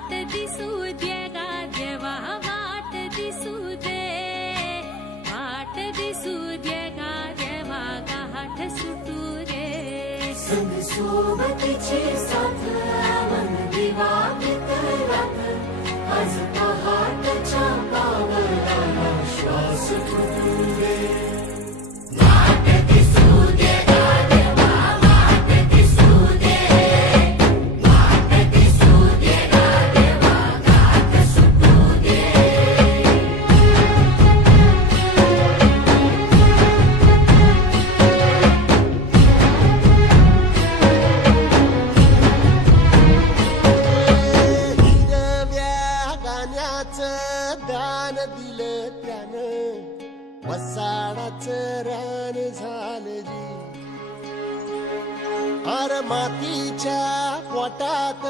वाट दिसू दे गा देवा वाट दिसू दे वाट दिसू दे गा देवा गाठ सुटू रे संग सोबतीची साथ मन दिवा मित्रात आज पहाटच्या पावलाला श्वास फुटू दे वाट दिसू दे गा देवा वाट दिसू दे वाट दिसू दे गा देवा गाठ सुटू दे दान दिलं त्यानं वसाडाचं रान झालं जी अर मातीच्या पोटात